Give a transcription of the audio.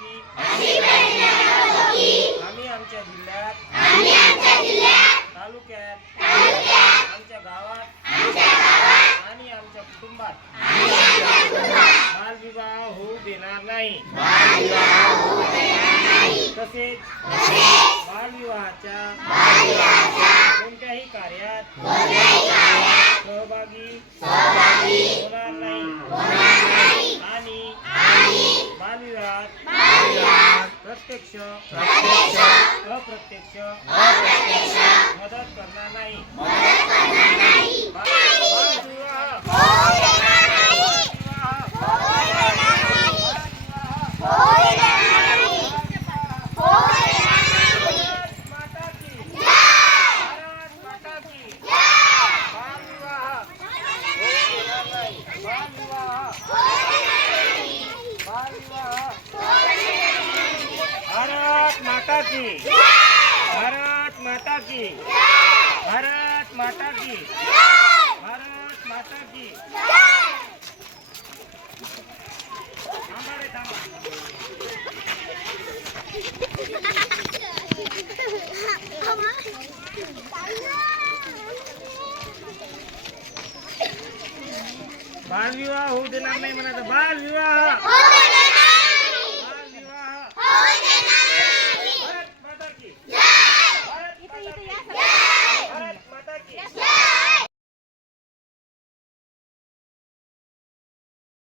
की आम्ही आमच्या जिल्ह्यात तालुक्यात आमच्या गावात आणि आमच्या कुटुंबात बालविवाह होऊ देणार नाही। तसेच बालविवाहाच्या कोणत्याही कार्यात सहभागी होणार नाही आणि बालविवाहात प्रत्यक्ष अप्रत्यक्ष मदत करणार नाही। भारत माता की भारत माता की भारत माता की भारत माता की आम्हाला थांबा। बालविवाह होऊ देणार नाही म्हणायचं। बालविवाह